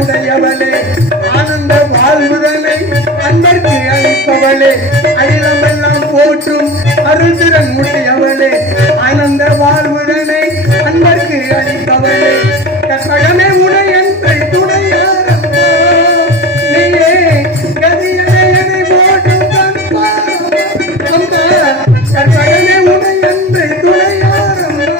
உடையவளே ஆனந்த வாழ்வுதனை அன்பர்க்கு அளிப்பவளே அகிலமெல்லாம் போற்றும் அருள்திறன் உடையவளே ஆனந்த வாழ்வுதனை அன்பர்க்கு அளிப்பவளே கற்பகமே உடை என்று துணையாரம்மா நீயே கதியனை போற்றும் கற்பகமே உடை என்று துணையாரம்மா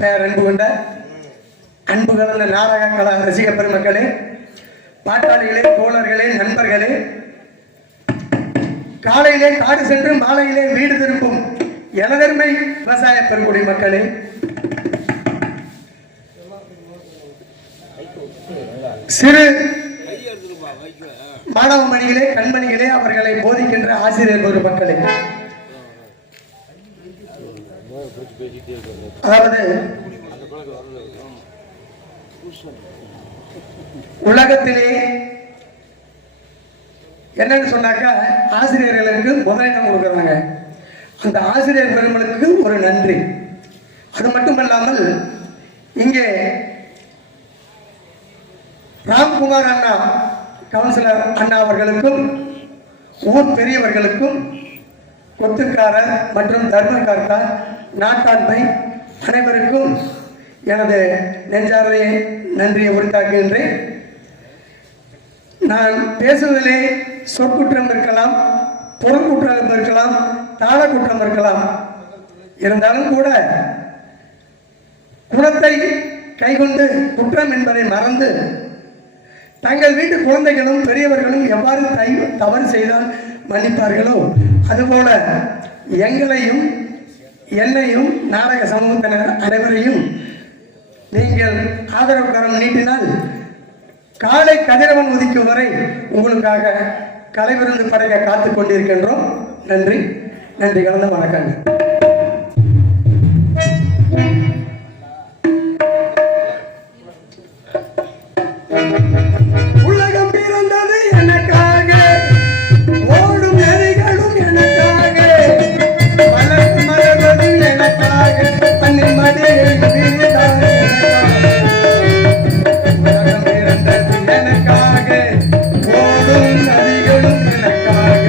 பேரன்பு கொண்ட அன்பு கலந்த நாடக கலா ரசிக பெருமக்களே, பாட்டாளிகளே, தோழர்களே, நண்பர்களே, காலையிலே காடு சென்று மாலையிலே வீடு திரும்பும் எனதருமை விவசாய பெருங்குடி மக்களே, சிறு மாணவ மணிகளே, கண்மணிகளே, அவர்களை போதிக்கின்ற ஆசிரியர் பெருமக்களே, அதாவது உலகத்திலே என்னன்னு சொன்னாக்கா ஆசிரியர்களுக்கு முதலிடம் கொடுக்குறாங்க. அந்த ஆசிரியர் பெருமளுக்கு ஒரு நன்றி. அது மட்டுமல்லாமல் இங்கே ராம்குமார் அண்ணா, கவுன்சிலர் அண்ணா அவர்களுக்கும், ஊர் பெரியவர்களுக்கும், கொத்துக்காரர் மற்றும் தர்மகர்த்தா, நாட்டாண்மை அனைவருக்கும் எனது நெஞ்சார்ந்த நன்றியை உரித்தாக்குகின்றேன். நான் பேசுவதிலே சொற்குற்றம் இருக்கலாம், பொருட்குற்றம் இருக்கலாம், தாளக்குற்றம் இருக்கலாம். இருந்தாலும் கூட குணத்தை கைகொண்டு குற்றம் என்பதை மறந்து தங்கள் வீட்டு குழந்தைகளும் பெரியவர்களும் எவ்வாறு தவறு செய்தால் மன்னிப்பார்களோ அதுபோல எங்களையும் என்னையும் நாடக சமூகத்தினர் அனைவரையும் நீங்கள் ஆதரவு கரம் நீட்டினால் காலை கதிரவன் உதிக்கும் வரை உங்களுக்காக கலைவிருந்து படைக்க காத்துக் கொண்டிருக்கின்றோம். நன்றி, நன்றி கலந்த வணக்கங்கள். உலகம் பிறந்தது எனக்காக, ஓடும் நதிகளும் எனக்காக, மலர்வதும் எனக்காக, அன்னை மடியில் விழுந்தார் உலகம் பிறந்தது எனக்காக, ஓடும் நதிகளும் எனக்காக,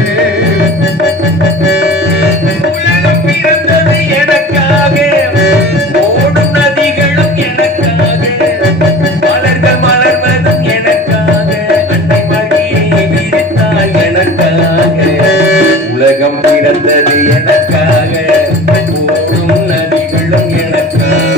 உலகம் பிறந்தது பிறந்தது எனக்காக ஓடும் நதிகளும் எனக்காக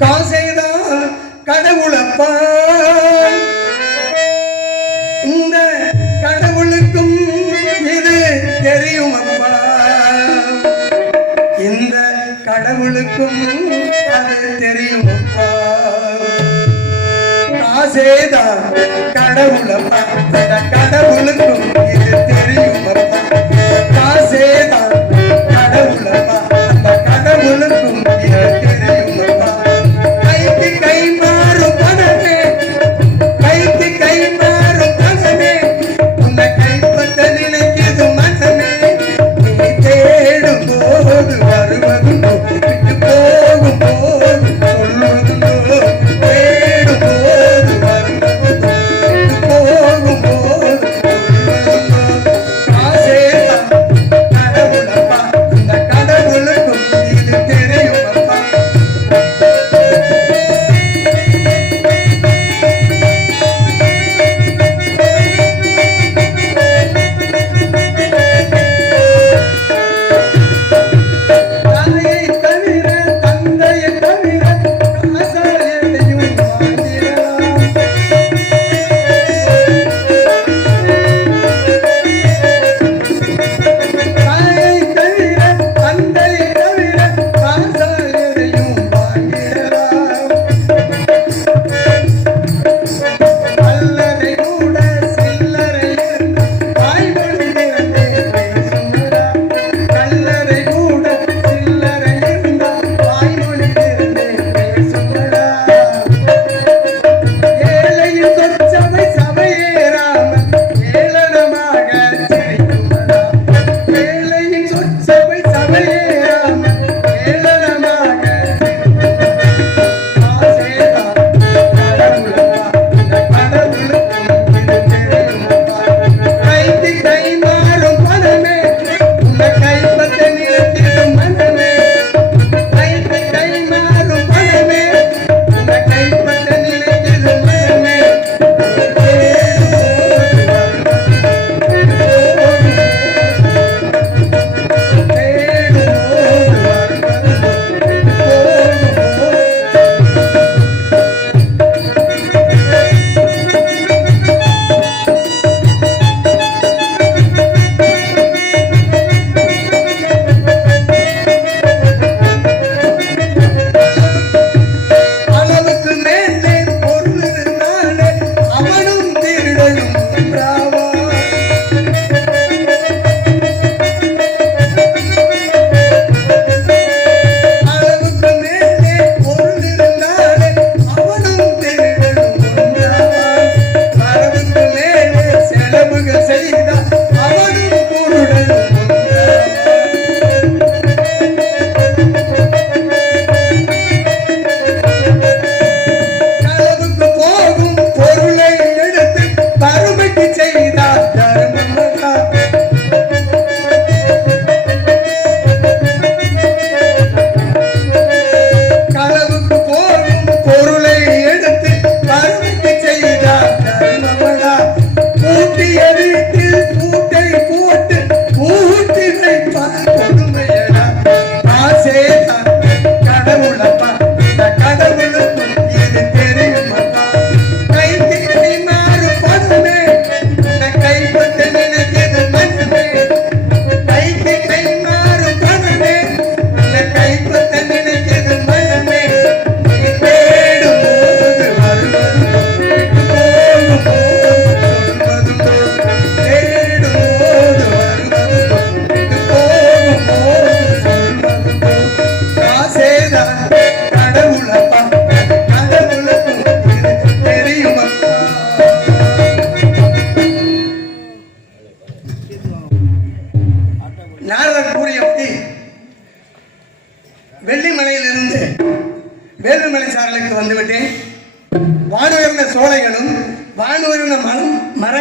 காசைதான் கடவுளப்பா, இந்த கடவுளுக்கும் இது தெரியும் அப்பா, இந்த கடவுளுக்கும் அது தெரியும் அப்பா. காசேதான் கடவுளப்பா, இந்த கடவுளுக்கும் இது தெரியும் அப்பா. காசேதான் கடவுளப்பா, அந்த கடவுளுக்கும் இது தெரியும் அப்பா. கைக்கு கை மாறும் பணமே, கைக்கு கை மாறும் பணமே, உன்னை கைப்பற்ற நினைக்கிறது மனமே. நீ தேடும் போது வருவதுண்டோ, விட்டு போகும் போது சொல்வதுண்டோ. தேடும் போது வருவதுண்டோ, விட்டு போகும் போது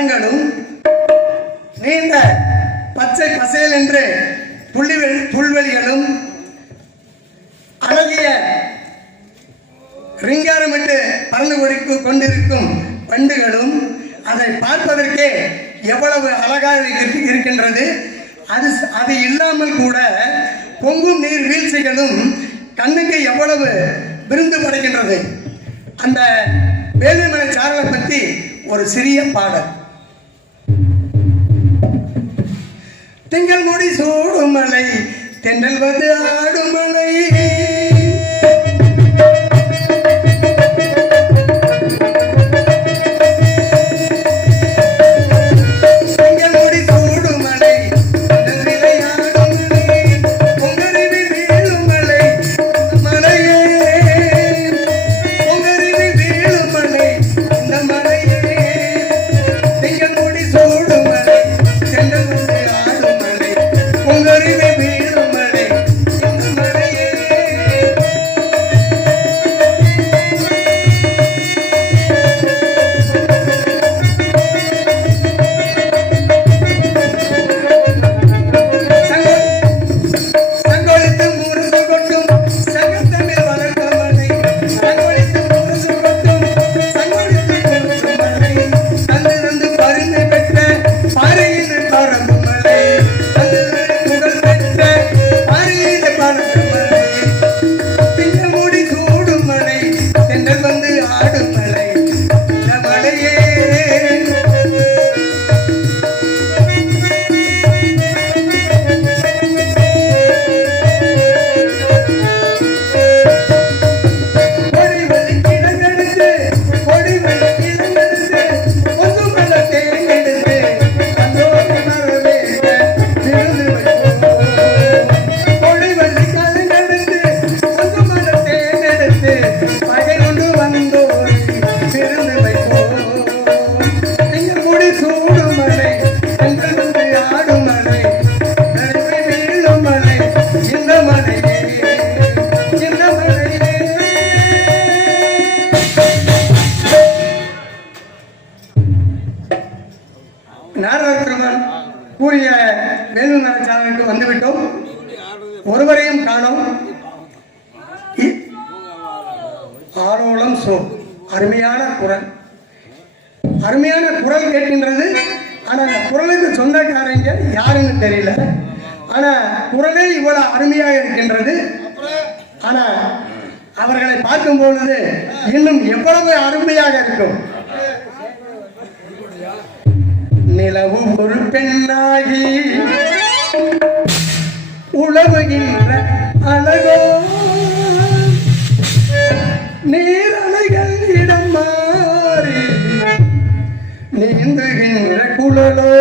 மரங்களும் நீண்ட பச்சை பசேல் என்று புல்வெளிகளும் அழகிய ரிங்காரமிட்டு பறந்து கொண்டிருக்கும் வண்டுகளும் அதை பார்ப்பதற்கே எவ்வளவு அழகாக இருக்கின்றது. அது இல்லாமல் கூட பொங்கும் நீர் வீழ்ச்சிகளும் கண்ணுக்கு எவ்வளவு விருந்து படைக்கின்றது. அந்த வேலுமலை சாரலை பற்றி ஒரு சிறிய பாடல். திங்கள் முடி சூடும் மலை தென்றல் வந்து ஆடும் மலை கூறிய வேலுமலை சாரலுக்கு வந்துவிட்டோம். ஒருவரையும் காணோம். ஆரோலம் சோ அருமையான குரல் கேட்கின்றது. ஆனா அந்த குரலுக்கு சொந்தக்காரங்க யாருன்னு தெரியல. ஆனா குரலே இவ்வளவு அருமையாக இருக்கின்றது. ஆனா அவர்களை பார்க்கும் பொழுது இன்னும் எவ்வளவு அருமையாக இருக்கும். நிலவு ஒரு பெண்ணாகி உழவுகின்ற அழகோ நீரலைகள் இடம் மாறி நீந்துகின்ற குழலோ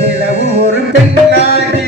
நிலவு ஒரு பெண்ணாகி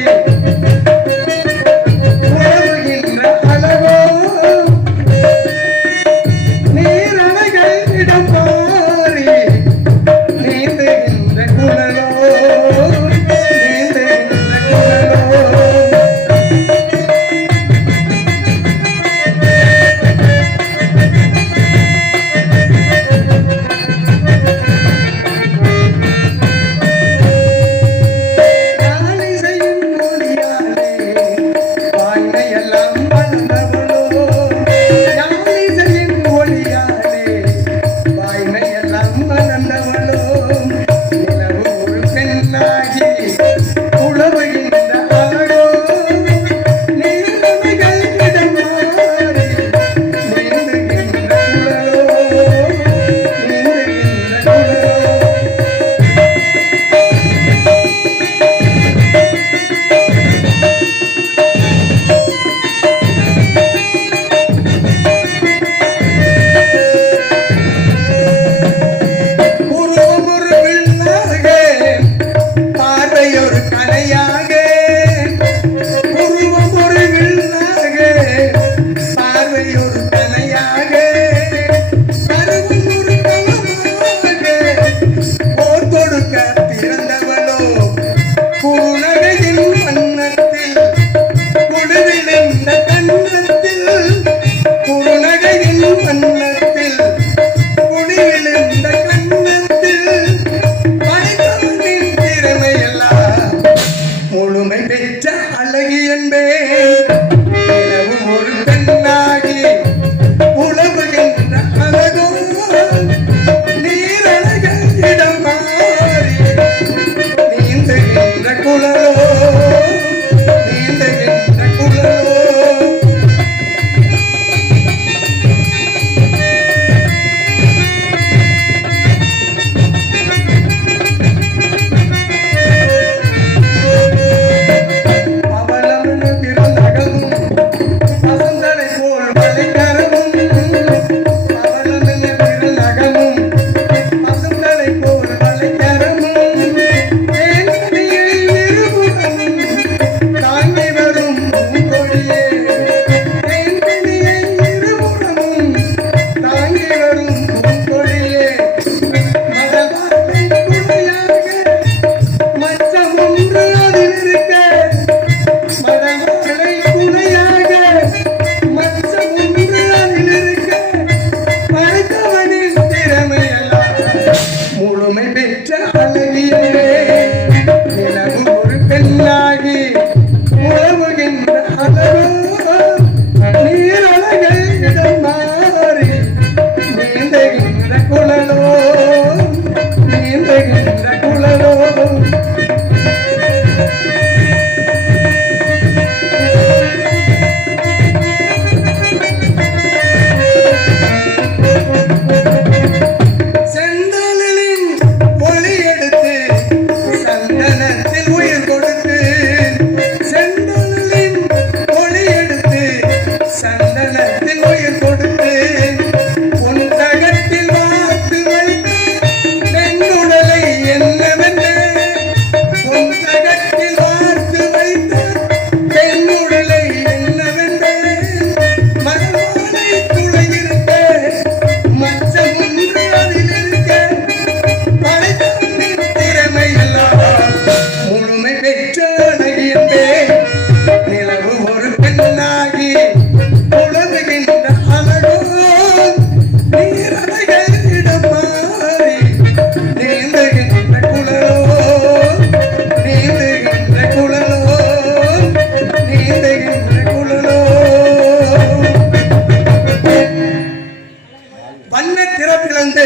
வண்ண திறப்பிலிருந்து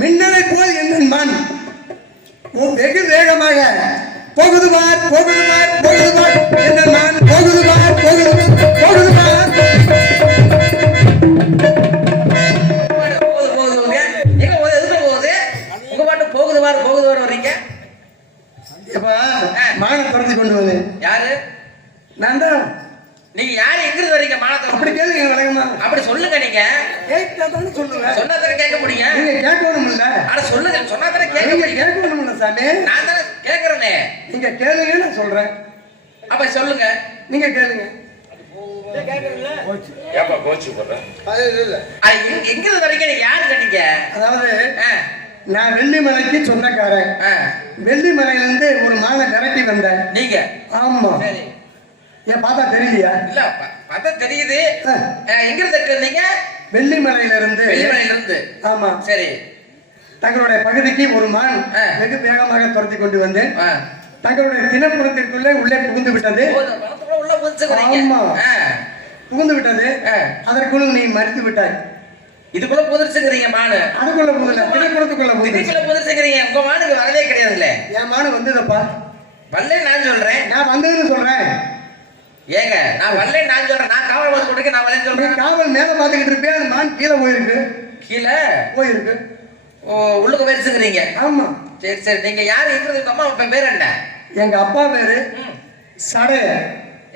மின்னலை போல் என்னும் மான் வெகு வேகமாக போகுது பார் போகுது பார் போகுது பார் என்ன நான் போகுது பார் போகுது போகுது பார். மானை துரத்தி கொண்டு வந்து யாரு? நான் தான். நீங்க யாரு எங்க இருந்து வரீங்க? மானத்தை அப்படி கேளுங்க வழக்கமா. அப்படி சொல்லுங்க. நீங்க கேட்காதானே சொல்லுவேன். சொன்னாதானே கேட்க முடியும். நீங்க கேட்கணும் இல்ல. ஆனா சொல்லுங்க. சொன்னாதானே கேட்க நீங்க முடியும். கேட்கணும் இல்ல சாமி. நான் தானே கேக்குறேனே. நீங்க கேளுங்க நான் சொல்றேன். அப்ப சொல்லுங்க. நீங்க கேளுங்க. ஏப்பா கோச்சு போற? அது இல்ல. எங்க இருந்து வரீங்க? நீங்க யாரு நீங்க? அதாவது நான் வெள்ளிமலைக்கு சொந்தக்காரன். வெள்ளிமலையில இருந்து ஒரு மானை விரட்டி வந்தேன். நீங்க? ஆமா. சரி. ஏன் பார்த்தா தெரியலையா? இல்ல பார்த்தா தெரியுது. எங்க இருந்து இருக்கீங்க? வெள்ளிமலையில இருந்து. வெள்ளிமலையில இருந்து. ஆமா. சரி. தங்களுடைய பகுதிக்கு ஒரு மான் வெகு வேகமாக துரத்தி கொண்டு வந்து தங்களுடைய தினப்புறத்திற்குள்ளே உள்ளே புகுந்து விட்டது. உள்ள புகுந்துறீங்க? ஆமா. புகுந்து விட்டது. அதற்குள்ள நீ மறித்து விட்டாய். இதுக்குள்ள புதிர்ச்சுக்கிறீங்க மானு? அதுக்குள்ள புதுல தினப்புறத்துக்குள்ள புதிர்ச்சுக்கிறீங்க. உங்க மானுக்கு வரவே கிடையாதுல்ல. என் மானு வந்ததப்பா. வரல நான் சொல்றேன். நான் வந்ததுன்னு சொல்றேன். ஏங்க நான் வரல நான் சொல்றேன். நான் காவல் வந்து கொடுக்க நான் வரேன்னு சொல்றேன். காவல் மேல பாத்துக்கிட்டு இருப்பேன். அந்த மான் கீழே போயிருக்கு. கீழே போயிருக்கு. ஓ உள்ளுக்கு வரிச்சுக்கிறீங்க? ஆமா. சரி சரி. நீங்க யாரு? எங்க அம்மா அப்பா பேர் என்ன? எங்க அப்பா பேரு சடைய.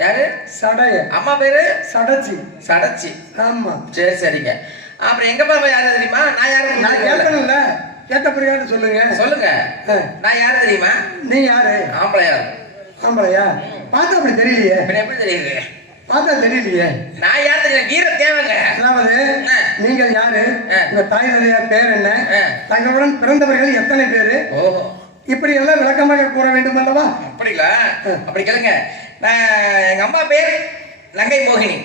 யாரு? சடைய. அம்மா பேரு சடச்சி. சடச்சி. ஆமா. சரி சரிங்க. அப்புறம் எங்க பாப்பா யாரு தெரியுமா? நான் யாரு? நான் கேட்கணும்ல. கேட்ட பிரியான்னு சொல்லுங்க. சொல்லுங்க. நான் யாரு தெரியுமா? நீ யாரு? ஆம்பளையா? ஆம்பளையா? பார்த்தா அப்படி தெரியலையே. எப்படி தெரியுது? பார்த்தா தெரியலையே. நான் யாரு தெரியும்? வீர தேவங்க. அதாவது நீங்கள் யாரு? உங்க தாய் தந்தையார் பேர் என்ன? தங்களுடன் பிறந்தவர்கள் எத்தனை பேரு? ஓஹோ. இப்படி எல்லாம் விளக்கமாக கூற வேண்டும் அல்லவா? அப்படிங்களா? அப்படி கேளுங்க. எங்க அம்மா பேர் லங்கை மோகினி.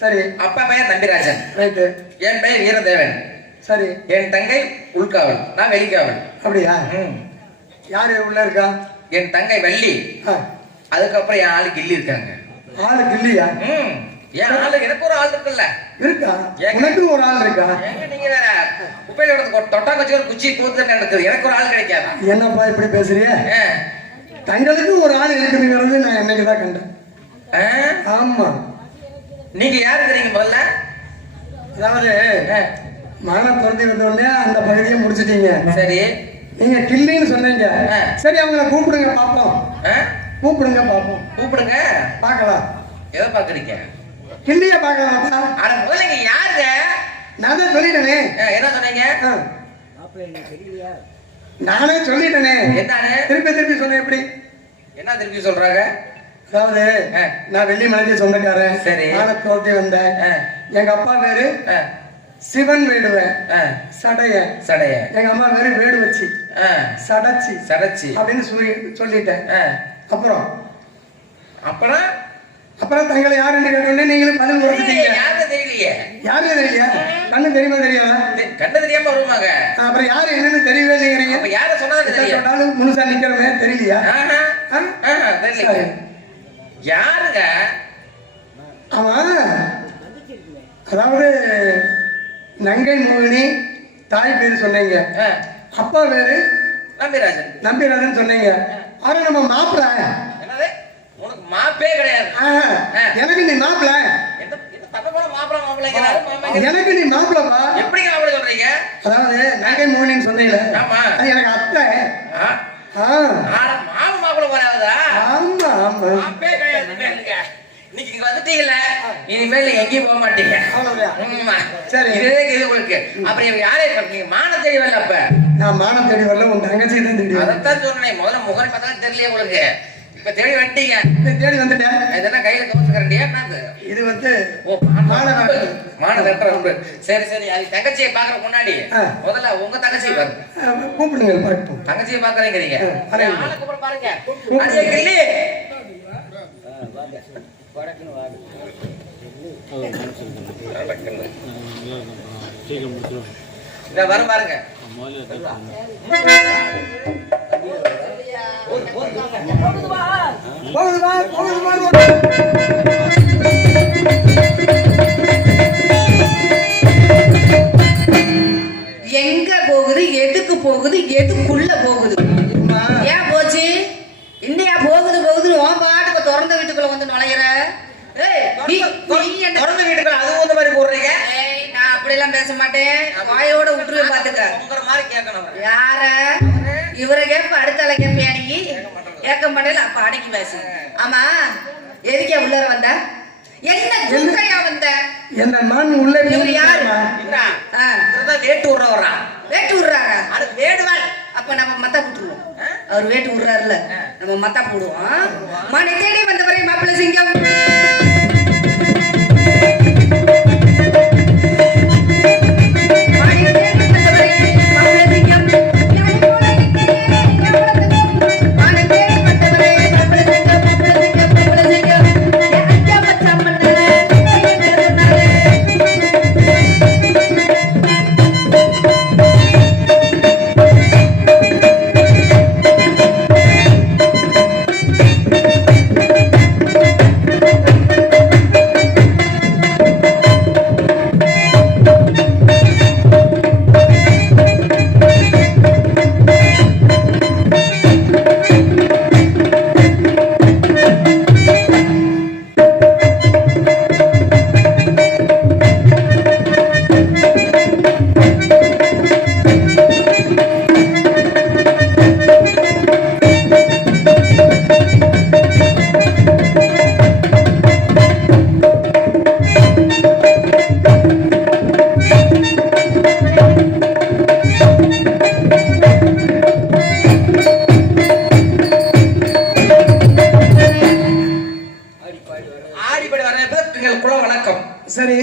சரி. அப்பா பெயர் நம்பிராஜன். ரைட்டு. என் பெயர் வீரதேவன். சரி. என் தங்கை உள்காவல், நான் வெளிக்காவல். அப்படியா? யாரு உள்ள இருக்கா? என் தங்கை வள்ளி. அதுக்கப்புறம் என் ஆளு கிள்ளி இருக்காங்க. ஆளு கிள்ளியா? என் ஆளு எனக்கு ஒரு ஆள் இருக்குல்ல. இருக்கா? உனக்கு ஒரு ஆள் இருக்கா? நீங்க வேற குப்பையில தொட்டா வச்சு ஒரு குச்சி கூத்து நடக்குது. எனக்கு ஒரு ஆள் கிடைக்காதா? என்னப்பா இப்படி பேசுறிய? தங்களுக்கு ஒரு ஆள் இருக்குதுங்கிறது நான் என்னைக்குதான் கண்டேன். ஆமா. நீங்க யாரு தெரியுங்க முதல்ல? அதாவது மானை துரத்தி வந்தோடனே அந்த பகுதியை முடிச்சிட்டீங்க. சரி. நீங்க கிள்ளின்னு சொன்னீங்க. சரி அவங்கள கூப்பிடுங்க பாப்போம். கூப்பிடுங்க பாப்போம். கூப்பிடுங்க பாக்கலாம். எதை பாக்குறீங்க? கிள்ளிய பாக்கலாம்ப்பா. அட முதல்ல நீங்க யாருங்க? நான் தான் சொல்லிட்டேனே. என்ன சொன்னீங்க? நானே சொல்லிட்டேனே. என்னன்னு? திருப்பி சொன்னேன். எப்படி என்ன திருப்பி சொல்றாங்க? அதாவது நான் வெள்ளிமலைக்கு சொந்தக்காரன். சரி. மானை துரத்தி வந்தேன். எங்க அப்பா பேரு சிவன் வேடுவன். சடைய. சடைய. எங்க அம்மா பேரு வேடு வச்சு சடச்சி. சடச்சி அப்படின்னு சொல்லிட்டேன். அப்புறம் அப்புறம் தங்களை யாருன்னு கேட்டோடனே நீங்களும் பதில் கொடுத்துட்டீங்க. யாருன்னு தெரியலையே. யாருன்னு தெரியலையா? கண்ணு தெரியுமா தெரியாதா? கண்ணு தெரியாம வருவாங்க. அப்புறம் யாரு என்னன்னு தெரியவே இல்லைங்கிறீங்க. யார சொன்னாலும் முழுசா நிக்கிறமே தெரியலையா? தெரியல. யாருங்க அவன்? அதாவது நங்கை மோகினி தாய் பேரு சொன்னீங்க. அப்பா பேரு நம்பிராஜன். நம்பிராஜன் சொன்னீங்க. ஆனா நம்ம மாப்பிள்ள. என்னது? உனக்கு மாப்பே கிடையாது. எனக்கு நீ மாப்பிள்ள. எனக்கு நீ மாப்பிள்ளப்பா. எப்படி மாப்பிள்ள சொல்றீங்க? அதாவது நங்கை மோகினின்னு சொன்னீங்க. ஆமா. அது எனக்கு அத்தை. மாப்பிள்ள போறாதா? ஆமா ஆமா. மாப்பே கிடையாது. இன்னைக்கு இங்க வந்துட்டீங்கல்ல, இனிமேல் எங்கேயும் போக மாட்டீங்க. சரி. இதே இது உங்களுக்கு. அப்புறம் யாரே நீங்க மான தேடி வரல? அப்ப நான் மான தேடி வரல, உன் தங்கச்சி தான் தேடி. அதைத்தான் சொன்னேன். முதல்ல முகம் பார்த்தா தெரியல உங்களுக்கு. இப்ப தேடி வந்துட்டீங்க. தேடி வந்துட்டேன். இதெல்லாம் கையில கவனிச்சுக்கிறேன். இது வந்து மானதற்ற. சரி சரி. அது தங்கச்சியை பாக்குற முன்னாடி முதல்ல உங்க தங்கச்சியை பாருங்க. கூப்பிடுங்க பாருங்க. தங்கச்சியை பாக்குறீங்க. ஆளுக்கு பாருங்க. கிள்ளி வரும் பாருங்க. போகுது எதுக்குள்ள போகுது அம்மா, ஏன் போச்சு இந்தியா போகுது போகுதுன்னு உன் பாட்டுக்கு திறந்த வீட்டுக்குள்ள வந்து நுழையிற ஏய், நீ என்ன திறந்த வீட்டுக்குள்ள அதுவும் இந்த மாதிரி போடுறீங்க ஏய், நான் அப்படியெல்லாம் பேச மாட்டேன் வாயோட விட்டுருவேன் பாத்துக்க உங்கிற மாதிரி கேட்கணும் யார இவரை கேப்ப அடுத்தால கேப்பியா நீ கேட்க மாட்டேல அப்ப அடக்கி பேசு ஆமா எதுக்கே உள்ளர வந்த என்ன தூக்கையா வந்த என்ன மான் உள்ளே இவர் யாரு என்ன ஆ, இவர்தான் வேட்டு விடுற வர்றான் வேட்டு விடுறாரா அது வேடுவாள் அப்ப நம்ம மத்தா போட்டுருவோம் அவர் வேட்டு விடுறாருல நம்ம மத்தா போடுவோம் மனை தேடி வந்தவரை மாப்பிள்ளை சிங்கம் மனை தேடி வந்தவரை மாப்பிள்ளை சிங்கம் மனை தேடி வந்தவரை மாப்பிள்ளை சிங்கம் மாப்பிள்ளை சிங்கம் என் ஐயா மச்சான் பண்ணல ஆடிப்படி வர்றப்ப எங்களுக்குள்ள வணக்கம் சரி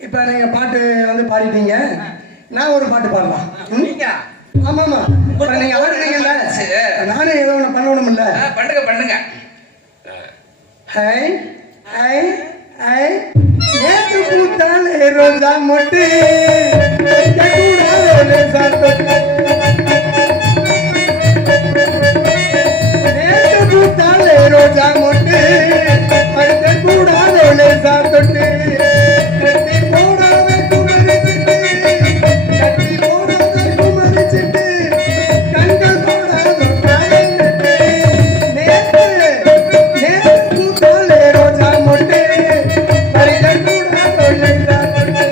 இப்ப நீங்க பாட்டு வந்து பாடிட்டீங்க நான் ஒரு பாட்டு பாடலாம் ம்? நீங்க ஆமாமா இப்ப நீங்க ஆடுறீங்கல்ல நானும் ஏதோ ஒண்ணு பண்ணணும்ல பண்ணுங்க பண்ணுங்க ஹை ஹை ஹை நேற்று பூத்தாலே ரோஜா மொட்டு கூடாது சாத்தொட்டு நேற்று பூத்தாலே ரோஜா மொட்டு படுத்த கூடாது சாத்தொட்டு கட்டி போடாத குமரிச்சிட்டு கட்டி போடாத குமரிச்சிட்டு கண்கள் போடாத காயங்கிட்டு நேற்று நேற்று பூத்தாலே ரோஜா மொட்டு படுத்த கூடாது சாத்தொட்டு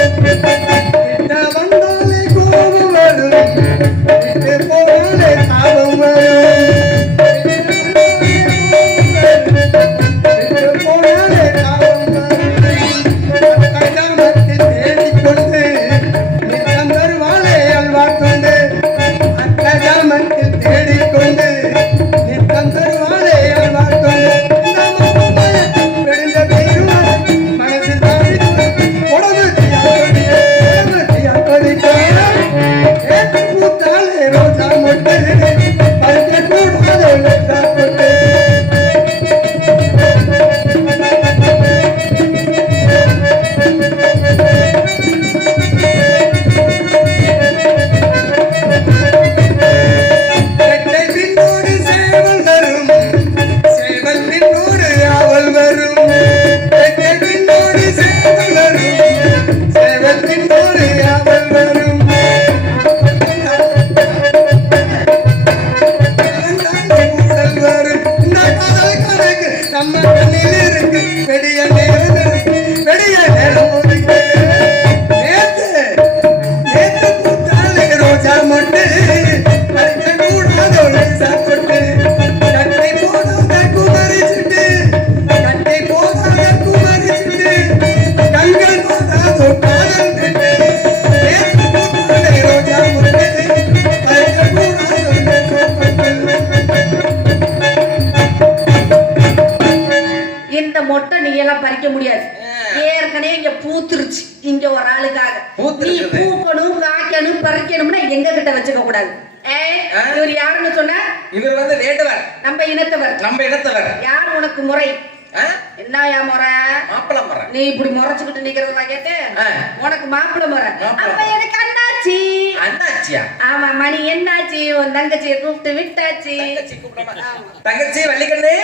கிட்ட வந்தாலே கோபம் வரும் விட்டு போனாலே தாபம் வரும் விட்டு போனாலே தாபம் வரும் கஜாமத்தில் தேடிக்கொண்டு நித்தம் வருவாளே அல்வாக்குண்டு அக்கஜாமத்தில் தேடிக்கொண்டு நித்தம் தருவாளே அல்வாக்குண்டு விழுந்த பெருமாள் மனசு தாழ்ந்து உடம்பு ரோஜா மொட்டு பறிக்க கூடாது சாப்பிட்டு ரெட்டை பின்னோடு சேவல் வரும் சேவல் பின்னோடு அவள் வரும் ரெட்டை பின்னோடு சேவல் வரும் சேவல் பின்னோடு அவள் வரும் ஊடல் வரும் இந்த காதல் கணக்கு நம்ம கண்ணில் இருக்கு வெடிய நேரம் இருக்கு வெடிய நேரம் இருக்கு நேத்து நேத்து பூத்தாலே ரோஜா மொட்டு பறிக்க கூடாது சாப்பிட்டு கட்டை போடாத குமரிச்சிட்டு கட்டை போடாத குமரிச்சிட்டு கண்கள் போடாத காதல் கட்டு நேத்து பூத்தாலே ரோஜா மொட்டு பறிக்க கூடாது இந்த மொட்டை நீ எல்லாம் பறிக்க முடியாது ஏற்கனவே இங்க பூத்துருச்சு இங்க ஒரு ஆளுக்காக நீ பூத்திருக்குது. பூக்கணும் காய்க்கணும் பறிக்கணும்னா எங்க கிட்ட வச்சுக்க கூடாது ஏய், இவர் யாருன்னு சொன்ன இவர் வந்து வேண்டுவர் நம்ம இனத்தவர் நம்ம இடத்தவர் யார் உனக்கு முறை என்னயா முறை மாப்பிள மரம் நீ இப்படி முறைச்சுக்கிட்டு நிக்கிறதா கேட்டு ஆ. உனக்கு மாப்பிள்ளை முறை மாப்பிள்ளை. அப்ப எனக்கு அண்ணாச்சி அண்ணாச்சியா? ஆமா மணி என்னாச்சு? உன் தங்கச்சியை கூப்பிட்டு விட்டாச்சு. தங்கச்சி வள்ளிக்கண்ணு